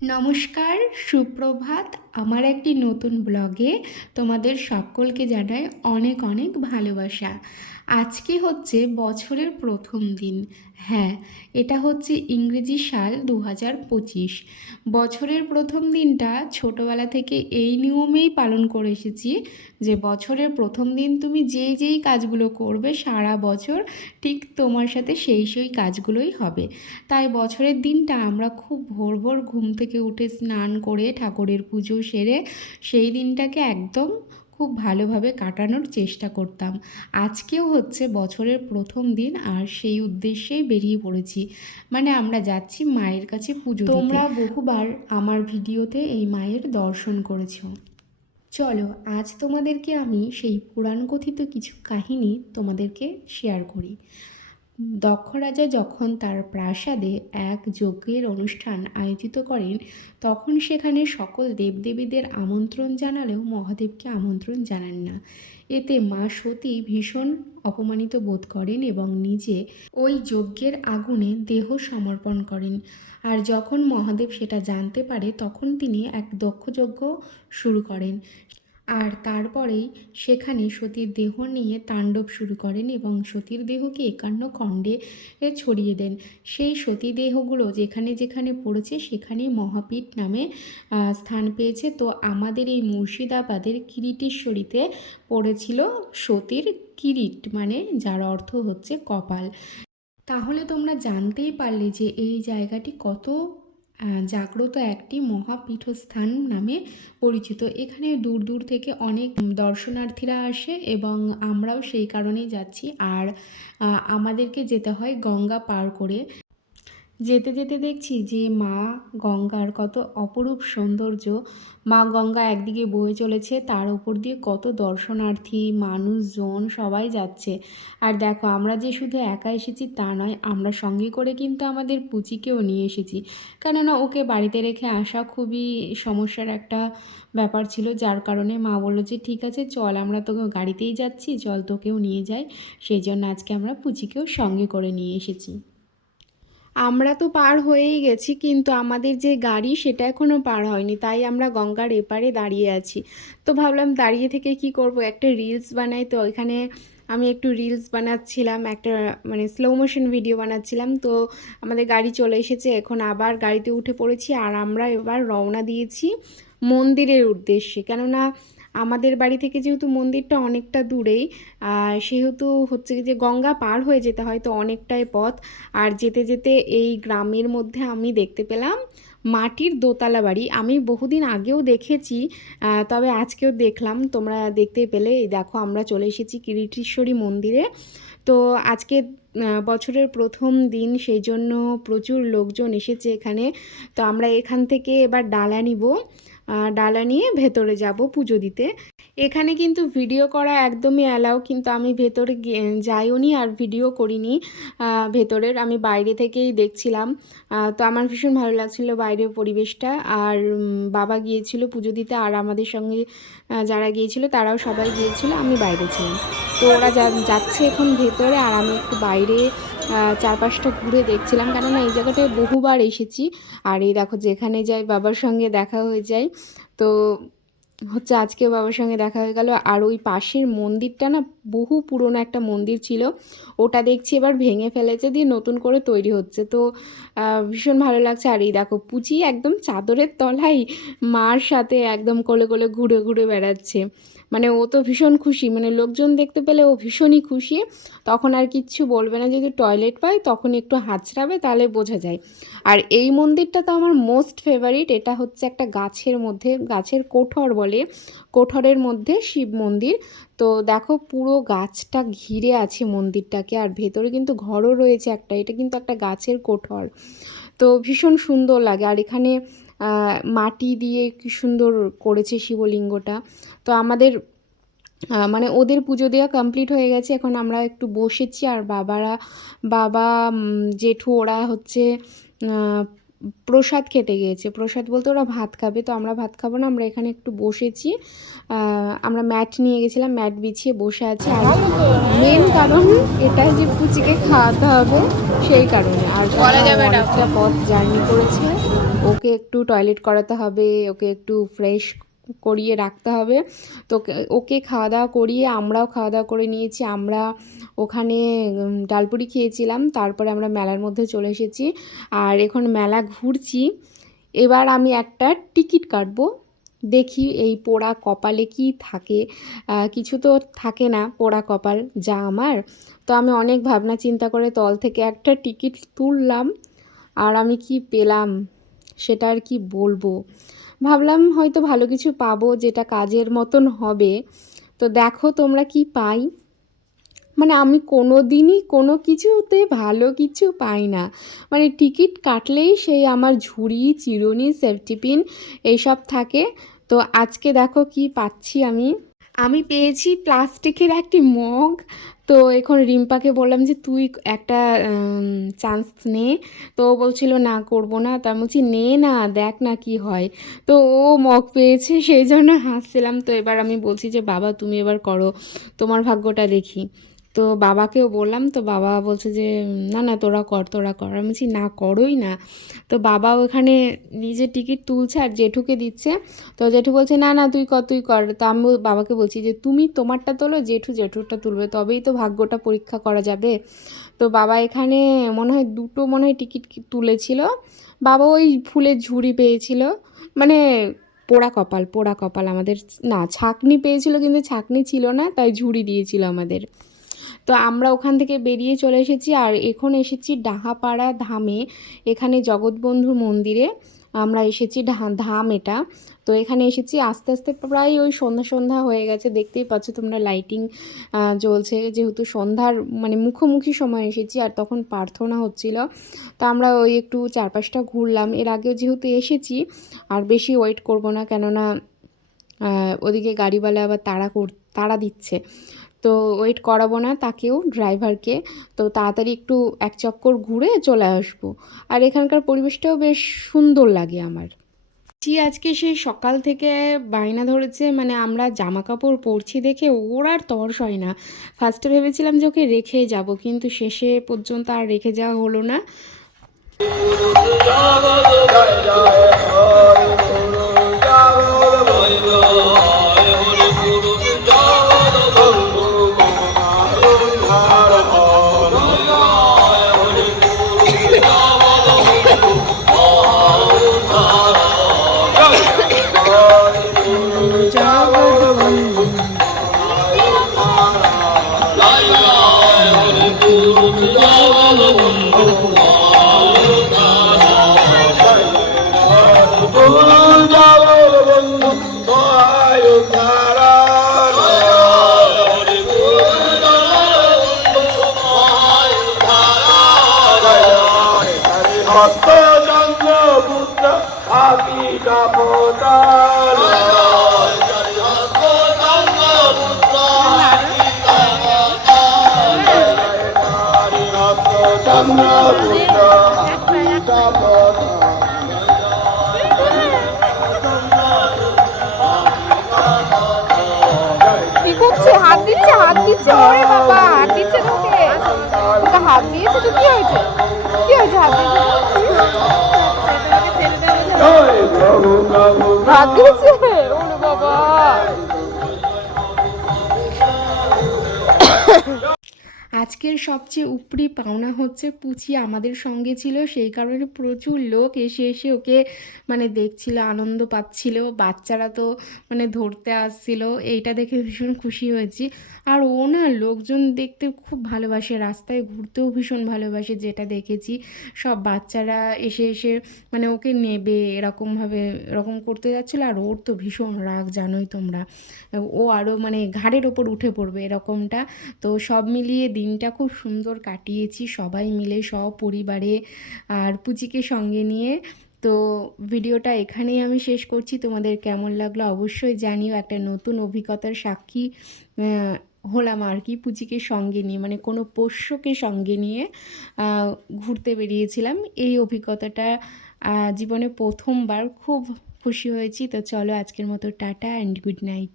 নমস্কার, সুপ্রভাত। আমার একটি নতুন ব্লগে তোমাদের সকলকে জানাই অনেক অনেক ভালোবাসা। আজকে হচ্ছে বছরের প্রথম দিন। হ্যাঁ, এটা হচ্ছে ইংরেজি সাল 2025। বছরের প্রথম দিনটা ছোটোবেলা থেকে এই নিয়মেই পালন করে এসেছি যে বছরের প্রথম দিন তুমি যেই যেই কাজগুলো করবে সারা বছর ঠিক তোমার সাথে সেই কাজগুলোই হবে। তাই বছরের দিনটা আমরা খুব ভোর ভোর ঘুম থেকে উঠে স্নান করে ঠাকুরের পুজো সেরে সেই দিনটাকে একদম খুব ভালোভাবে কাটানোর চেষ্টা করতাম। আজকেও হচ্ছে বছরের প্রথম দিন আর সেই উদ্দেশ্যেই বেরিয়ে পড়েছি। মানে আমরা যাচ্ছি মায়ের কাছে পুজো দিতে। তোমরা বহুবার আমার ভিডিওতে এই মায়ের দর্শন করেছো। চলো আজ তোমাদেরকে আমি সেই পুরাণ কথিত কিছু কাহিনী তোমাদেরকে শেয়ার করি। দক্ষ রাজা যখন তার প্রাসাদে এক যজ্ঞের অনুষ্ঠান আয়োজিত করেন তখন সেখানে সকল দেবদেবীদের আমন্ত্রণ জানালেও মহাদেবকে আমন্ত্রণ জানান না। এতে মা সতী ভীষণ অপমানিত বোধ করেন এবং নিজে ওই যজ্ঞের আগুনে দেহ সমর্পণ করেন। আর যখন মহাদেব সেটা জানতে পারে তখন তিনি এক দক্ষযজ্ঞ শুরু করেন। আর তারপরেই সেখানে সতীর দেহ নিয়ে তাণ্ডব শুরু করেন এবং সতীর দেহকে 51 খণ্ডে ছড়িয়ে দেন। সেই সতী দেহগুলো যেখানে যেখানে পড়েছে সেখানেই মহাপীঠ নামে স্থান পেয়েছে। তো আমাদের এই মুর্শিদাবাদের কিরিটেশ্বরীতে পড়েছিল সতীর কিরিট, মানে যার অর্থ হচ্ছে কপাল। তাহলে তোমরা জানতেই পারলে যে এই জায়গাটি কত জাগ্রত একটি মহাপীঠস্থান নামে পরিচিত। এখানে দূর দূর থেকে অনেক দর্শনার্থীরা আসে এবং আমরাও সেই কারণেই যাচ্ছি। আর আমাদেরকে যেতে হয় গঙ্গা পার করে। যেতে যেতে দেখছি যে মা গঙ্গার কত অপরূপ সৌন্দর্য। মা গঙ্গা একদিকে বয়ে চলেছে, তার উপর দিয়ে কত দর্শনার্থী মানুষজন সবাই যাচ্ছে। আর দেখো আমরা যে শুধু একা এসেছি তা নয়, আমরা সঙ্গে করে কিন্তু আমাদের পুচিকেও নিয়ে এসেছি। কেননা ওকে বাড়িতে রেখে আসা খুবই সমস্যার একটা ব্যাপার ছিল, যার কারণে মা বললো যে ঠিক আছে চল, আমরা তোকে গাড়িতেই যাচ্ছি, চল তোকেও নিয়ে যাই। সেই জন্য আজকে আমরা পুচিকেও সঙ্গে করে নিয়ে এসেছি। আমরা তো পার হয়েই গেছি, কিন্তু আমাদের যে গাড়ি সেটা এখনও পার হয়নি, তাই আমরা গঙ্গার এপারে দাঁড়িয়ে আছি। তো ভাবলাম দাঁড়িয়ে থেকে কি করব, একটা রিলস বানাই। তো এখানে আমি একটু রিলস বানাচ্ছিলাম, একটা মানে স্লো মোশন ভিডিও বানাচ্ছিলাম। তো আমাদের গাড়ি চলে এসেছে, এখন আবার গাড়িতে উঠে পড়েছি আর আমরা এবার রওনা দিয়েছি মন্দিরের উদ্দেশ্যে। কেননা আমাদের বাড়ি থেকে যেহেতু মন্দিরটা অনেকটা দূরেই, সেহেতু হচ্ছে যে গঙ্গা পার হয়ে যেতে হয়, তো অনেকটাই পথ। আর যেতে যেতে এই গ্রামের মধ্যে আমি দেখতে পেলাম মাটির দোতলা বাড়ি। আমি বহুদিন আগেও দেখেছি, তবে আজকেও দেখলাম, তোমরা দেখতে পেলে। এই দেখো আমরা চলে এসেছি কিরিটেশ্বরী মন্দিরে। তো আজকে বছরের প্রথম দিন, সেই জন্য প্রচুর লোকজন এসেছে এখানে। তো আমরা এখান থেকে এবার ডালা নিব, ডালা নিয়ে ভেতরে যাব পুজো দিতে। এখানে কিন্তু ভিডিও করা একদমই অ্যালাউ, কিন্তু আমি ভেতরে যাইও নি আর ভিডিও করিনি ভেতরের, আমি বাইরে থেকেই দেখছিলাম। তো আমার ভীষণ ভালো লাগছিল বাইরের পরিবেশটা। আর বাবা গিয়েছিল পুজো দিতে, আর আমাদের সঙ্গে যারা গিয়েছিল তারাও সবাই গিয়েছিল, আমি বাইরে ছিলাম। তো ওরা যাচ্ছে এখন ভেতরে আর আমি একটু বাইরে চারপাশটা ঘুরে দেখছিলাম, কেননা এই জায়গাটায় বহুবার এসেছি। আর এই দেখো যেখানে যাই বাবার সঙ্গে দেখা হয়ে যায়। তো হচ্ছে আজকে বাবার সঙ্গে দেখা হয়ে গেল। আর ওই পাশের মন্দিরটা না বহু পুরনো একটা মন্দির ছিল, ওটা দেখছি এবার ভেঙে ফেলেছে, দিয়ে নতুন করে তৈরি হচ্ছে। তো ভীষণ ভালো লাগছে। আর এই দেখো পুচি একদম চাদরের তলায় মার সাথে একদম কোলে কোলে ঘুরে ঘুরে বেড়াচ্ছে। মানে ও তো ভীষণ খুশি, মানে লোকজন দেখতে পেলে ও ভীষণই খুশি। তখন আর কিচ্ছু বলবে না, যদি টয়লেট পায় তখন একটু হাঁচড়াবে, তাহলে বোঝা যায়। আর এই মন্দিরটা তো আমার মোস্ট ফেভারিট। এটা হচ্ছে একটা গাছের মধ্যে, গাছের কোঠর বলে, কোঠরের মধ্যে শিব মন্দির। তো দেখো পুরো গাছটা ঘিরে আছে মন্দিরটাকে, আর ভেতরে কিন্তু ঘরও রয়েছে একটা, এটা কিন্তু একটা গাছের কোঠর। তো ভীষণ সুন্দর লাগে। আর এখানে মাটি দিয়ে কি সুন্দর করেছে শিবলিঙ্গটা। তো আমাদের মানে ওদের পুজো দেওয়া কমপ্লিট হয়ে গেছে, এখন আমরা একটু বসেছি। আর বাবা জেঠু ওরা হচ্ছে প্রসাদ খেতে গিয়েছে। প্রসাদ বলতে ওরা ভাত খাবে, তো আমরা ভাত খাবো না, আমরা এখানে একটু বসেছি। আমরা ম্যাট নিয়ে গেছিলাম, ম্যাট বিছিয়ে বসে আছি। আর মেন কারণ এটাই যে পুচিকে খাওয়াতে হবে, সেই কারণে। আর অনেকটা পথ জার্নি করেছে, ওকে একটু টয়লেট করাতে হবে, ওকে একটু ফ্রেশ করিয়ে রাখতে হবে। তো ওকে খাওয়া দাওয়া করিয়ে আমরাও খাওয়া দাওয়া করে নিয়েছি। আমরা ওখানে ডালপুরি খেয়েছিলাম, তারপরে আমরা মেলার মধ্যে চলে এসেছি আর এখন মেলা ঘুরছি। এবার আমি একটা টিকিট কাটবো, দেখি এই পোড়া কপালে কি থাকে। কিছু তো থাকে না পোড়া কপাল যা আমার। তো আমি অনেক ভাবনা চিন্তা করে তল থেকে একটা টিকিট তুললাম, আর আমি কি পেলাম সেটা আর কি বলবো। ভাবলাম হয়তো ভালো কিছু পাবো যেটা কাজের মতন হবে। তো দেখো তোমরা কি পাই। মানে আমি কোনো দিনই কোনো কিছুতে ভালো কিছু পাই না। মানে টিকিট কাটলেই সেই আমার ঝুড়ি, চিরুনি, সেফটি পিন এইসব থাকে। তো আজকে দেখো কি পাচ্ছি আমি পেয়েছি প্লাস্টিকের একটি মগ। তো এখন রিম্পাকে বললাম যে তুই একটা চান্স নে। তো ও বলছিল না করব না, তা আমি বলছি নে না, দেখ না কি হয়। তো ও মগ পেয়েছে সেই জন্য হাসছিলাম। তো এবার আমি বলছি যে বাবা তুমি এবার করো, তোমার ভাগ্যটা দেখি। তো বাবাকেও বললাম, তো বাবা বলছে যে না না তোরা কর তোরা কর। আমি বলছি না করোই না। তো বাবা ওখানে নিজে টিকিট তুলছে আর জেঠুকে দিচ্ছে। তো জেঠু বলছে না না তুই কর তুই কর। তো আমি বাবাকে বলছি যে তুমি তোমারটা তোলো, জেঠুরটা তুলবে, তবেই তো ভাগ্যটা পরীক্ষা করা যাবে। তো বাবা এখানে মনে হয় দুটো টিকিট তুলেছিল। বাবা ওই ফুলের ঝুড়ি পেয়েছিল, মানে পোড়া কপাল আমাদের। না ছাকনি পেয়েছিল কিন্তু ছাকনি ছিল না, তাই ঝুড়ি দিয়েছিল আমাদের। তো আমরা ওখান থেকে বেরিয়ে চলে এসেছি আর এখন এসেছি ডাহাপাড়া ধামে। এখানে জগৎবন্ধু মন্দিরে আমরা এসেছি, ধাম এটা। তো এখানে এসেছি আস্তে আস্তে প্রায় ওই সন্ধ্যা হয়ে গেছে, দেখতেই পাচ্ছ তোমরা লাইটিং জ্বলছে, যেহেতু সন্ধ্যার মানে মুখোমুখি সময় এসেছি আর তখন প্রার্থনা হচ্ছিল। তো আমরা ওই একটু চারপাশটা ঘুরলাম, এর আগেও যেহেতু এসেছি আর বেশি ওয়েট করব না, কেননা ওদিকে গাড়িওয়ালা আবার তাড়া দিচ্ছে। তো ওয়েট করাবো না তাকেও, ড্রাইভারকে। তো তাড়াতাড়ি একটু এক চক্কর ঘুরে চলে আসবো। আর এখানকার পরিবেশটাও বেশ সুন্দর লাগে আমার। আজকে সেই সকাল থেকে বায়না ধরেছে, মানে আমরা জামা কাপড় পরছি দেখে ওর আর তর্স হয় না। ফার্স্টে ভেবেছিলাম যে ওকে রেখে যাব, কিন্তু শেষে পর্যন্ত আর রেখে যাওয়া হলো না। কি করছে? হাত দিচ্ছে ওরে বাবা, হাত দিচ্ছে তোকে, হাত দিয়েছে তো কি হয়েছে হাত দিয়েছে ওরে বাবা। আজকের সবচেয়ে উপরি পাওনা হচ্ছে পুচি আমাদের সঙ্গে ছিল, সেই কারণে প্রচুর লোক এসে এসে ওকে মানে দেখছিল, আনন্দ পাচ্ছিল। বাচ্চারা তো মানে ধরতে আসছিল, এইটা দেখে ভীষণ খুশি হয়েছি। আর ও না লোকজন দেখতে খুব ভালোবাসে, রাস্তায় ঘুরতেও ভীষণ ভালোবাসে, যেটা দেখেছি। সব বাচ্চারা এসে এসে মানে ওকে নেবে এরকমভাবে এরকম করতে যাচ্ছিলো। আর ওর তো ভীষণ রাগ, জানোই তোমরা, ও আরও মানে ঘাড়ের ওপর উঠে পড়বে এরকমটা। তো সব মিলিয়ে দিনটা খুব সুন্দর কাটিয়েছি সবাই মিলে সপরিবারে আর পুচিকে সঙ্গে নিয়ে। তো ভিডিওটা এখানেই আমি শেষ করছি। তোমাদের কেমন লাগলো অবশ্যই জানিও। একটা নতুন অভিজ্ঞতার সাক্ষী হলাম আর কি, পুচিকে সঙ্গে নিয়ে, মানে কোনো পোষ্যকে সঙ্গে নিয়ে ঘুরতে বেরিয়েছিলাম। এই অভিজ্ঞতাটা জীবনে প্রথমবার, খুব খুশি হয়েছি। তো চলো আজকের মতো টাটা অ্যান্ড গুড নাইট।